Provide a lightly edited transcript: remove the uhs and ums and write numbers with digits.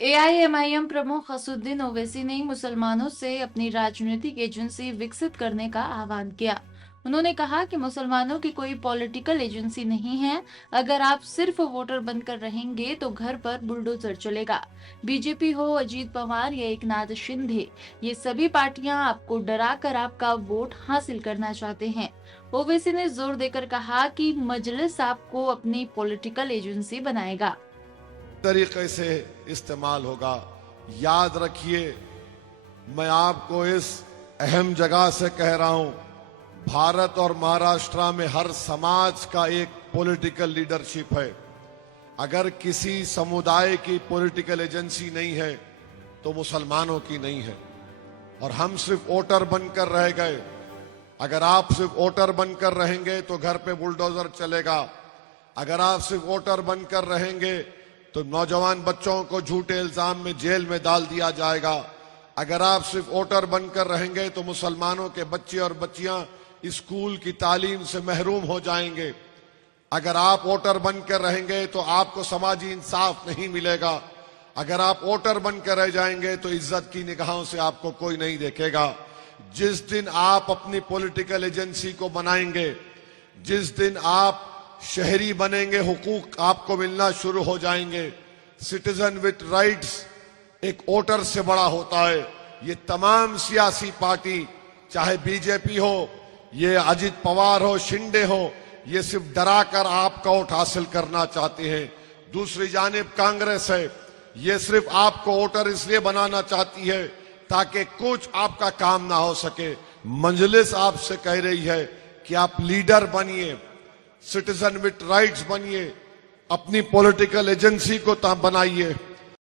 AIMIM प्रमुख असदुद्दीन ओवैसी ने मुसलमानों से अपनी राजनीतिक एजेंसी विकसित करने का आह्वान किया। उन्होंने कहा कि मुसलमानों की कोई पॉलिटिकल एजेंसी नहीं है। अगर आप सिर्फ वोटर बनकर रहेंगे तो घर पर बुलडोजर चलेगा। बीजेपी हो, अजीत पवार या एकनाथ शिंदे, ये सभी पार्टियां आपको डराकर आपका वोट हासिल करना चाहते हैं। ओवैसी ने जोर देकर कहा कि मजलिस आपको अपनी पॉलिटिकल एजेंसी बनाएगा। तरीके से इस्तेमाल होगा। याद रखिए, मैं आपको इस अहम जगह से कह रहा हूं, भारत और महाराष्ट्र में हर समाज का एक पॉलिटिकल लीडरशिप है। अगर किसी समुदाय की पॉलिटिकल एजेंसी नहीं है तो मुसलमानों की नहीं है। और हम सिर्फ वोटर बनकर रह गए। अगर आप सिर्फ वोटर बनकर रहेंगे तो घर पे बुलडोजर चलेगा। अगर आप सिर्फ वोटर बनकर रहेंगे तो नौजवान बच्चों को झूठे इल्जाम में जेल में डाल दिया जाएगा। अगर आप सिर्फ वोटर बनकर रहेंगे तो मुसलमानों के बच्चे और बच्चियां स्कूल की तालीम से महरूम हो जाएंगे। अगर आप वोटर बनकर रहेंगे तो आपको समाजी इंसाफ नहीं मिलेगा। अगर आप वोटर बनकर रह जाएंगे तो इज्जत की निगाहों से आपको कोई नहीं देखेगा। जिस दिन आप अपनी पॉलिटिकल एजेंसी को बनाएंगे, जिस दिन आप शहरी बनेंगे, हुकूक आपको मिलना शुरू हो जाएंगे। सिटीजन विथ राइट्स एक वोटर से बड़ा होता है। ये तमाम सियासी पार्टी, चाहे बीजेपी हो, ये अजित पवार हो, शिंदे हो, ये सिर्फ डराकर आपका वोट हासिल करना चाहते हैं। दूसरी जानिब कांग्रेस है, ये सिर्फ आपको वोटर इसलिए बनाना चाहती है ताकि कुछ आपका काम ना हो सके। मजलिस आपसे कह रही है कि आप लीडर बनिए, सिटीजन विथ राइट्स बनिए, अपनी पॉलिटिकल एजेंसी को बनाइए।